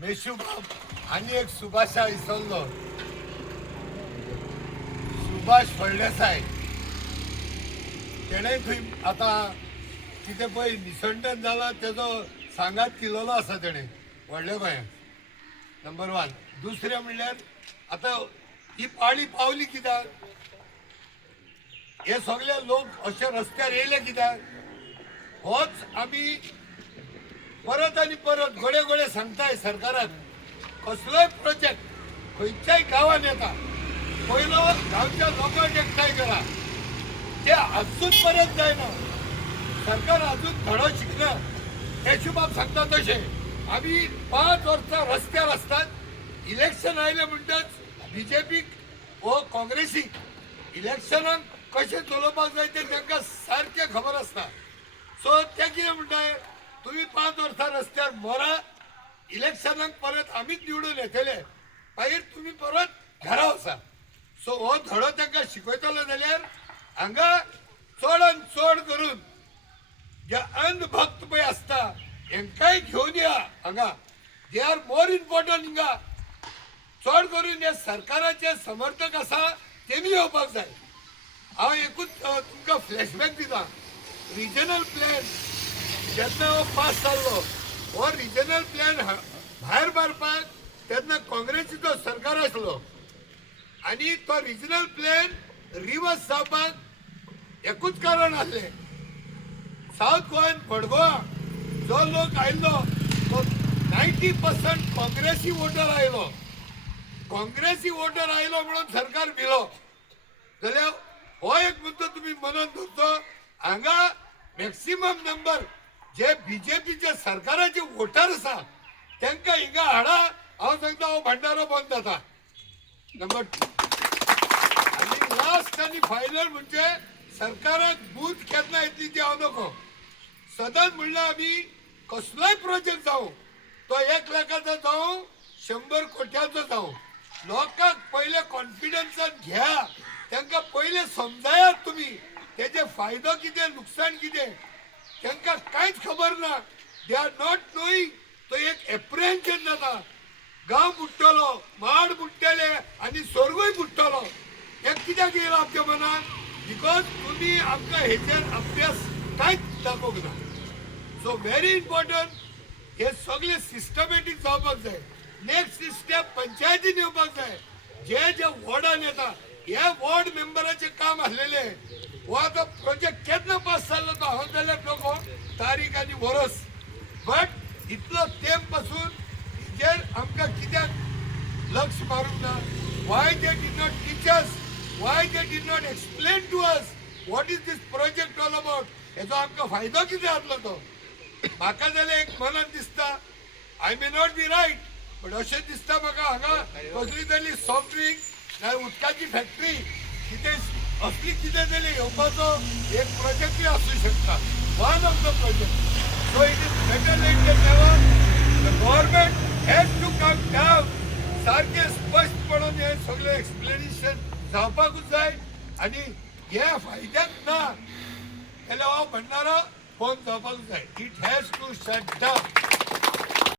मेशुबाब आणि एक सुभाषा इसरलो सुभाष फळदेसाय तेणे थंय आता कितें पळय निसंटन जाला तेजो सांगात केलेलो आसा तेणे व्हडल्या गोंयांत नंबर 1. दुसरें म्हणल्यार आता ही पाळी पावली कित्याक हे सगळे लोक अशे रस्त्यार येयले कित्याक होच आमी परत आनी परत घोडे घोडे सांगताय सरकाराक कसलोय प्रोजेक्ट खंयच्याय गांवांत येता पयलो गांवच्या लोकांक एकठांय करा ते अजून परत जायना सरकार अजून धडो शिकना मेशुबाब सांगता तशें आमी 5 वर्सां रस्त्यार आसतात इलेक्शन आयले म्हणटच बीजेपीक वो काँग्रेसीक इलेक्शनाक कशें चलोवपाक जाय तें तांकां सारकें खबर आसता. सो ते कितें म्हणटाय तुम्ही 5 वर्सां रस्त्यार मरा इलेक्शनाक परत आमीच निवडून येतले मागीर तुम्ही परत घरा वचा. सो हो धडो तांकां शिकयतलो जाल्यार हांगा चडांत चड करून जे अंधभक्त पळय आसता हेंकाय घेवन या हांगा दे आर मोर इम्पॉर्टंट हिंगा चड करून हे सरकाराचे समर्थक आसा तेमी येवपाक जाय. हांव एकूच तुमकां फ्लॅशबॅक दिता रिजनल प्लॅन जेन्ना हो पास जाल्लो हो रिजनल प्लॅन भायर मारपाक तेन्ना काँग्रेसीचो सरकार आसलो आनी तो रिजनल प्लॅन रिवर्स जावपाक एकूच कारण आसलें सावथ गोंयान पडगोवा जो लोक आयिल्लो तो 90% काँग्रेसी वोटर आयलो काँग्रेसी वोटर आयलो म्हणून सरकार भिलो जाल्यार हो एक मुद्दो तुम्ही मनन धरचो हांगा मॅक्सिमम नंबर जे बीजेपीचे सरकाराचे वोटर आसा तांकां हिंगा हाडा हांव सांगता हो भंडारो बंद जाता. नंबर 2 आनी लास्ट आनी फायनल म्हणजे सरकाराक बूथ केन्ना येतली ती हांव नको सदांच म्हणल्यार आमी कसलोय प्रोजेक्ट जावं तो 1 लाखाचो जावं 100 कोट्याचो जावं लोकांक पयले कॉन्फिडन्सान घ्या तांकां पयले समजायात तुम्ही तेजे फायदो कितें नुकसाण कितें तांकां कांयच खबर ना दे आर नॉट नोईंग तो एक एप्रिहेन्शन जाता गांव बुडटलो माड बुडटले आनी स्वर्गूय बुडटलो हे कित्याक येयलो आमच्या मनान बिकॉज तुम्ही आमकां हेचेर अभ्यास कांयच दाखोवंक ना. सो व्हेरी इम्पॉर्टंट हे सगळे सिस्टमॅटीक जावपाक जाय. नेक्स्ट स्टेप पंचायतीन येवपाक जाय जे जे वॉर्डान येता हे वॉर्ड मेंबराचे काम आसलेले हो आता प्रोजेक्ट केन्ना पास जाल्लो तो हांव जाल्यार नको तारीख आनी वर्स बट इतलो तेंप पासून हेजेर आमकां कित्याक लक्ष मारूंक ना why they did not teach us why they did not explain to us what is this project all about हेजो आमकां फायदो कितें जातलो तो म्हाका जाल्यार एक मनान दिसता I may not be right but अशें दिसता म्हाका हांगा कसली तरी सॉफ्ट ड्रिंक ना उदकाची फॅक्टरी कितें असली कितें तरी येवपाचो एक प्रोजेक्टूय आसूं शकता one of the project. So it is better late than never the government has to come down सारकें स्पश्टपणान हें सगळें एक्सप्लेनेशन जावपाकूच जाय आनी हे फायद्याक ना जाल्यार हो भंडारो बंद जावपाक जाय. It has to shut down.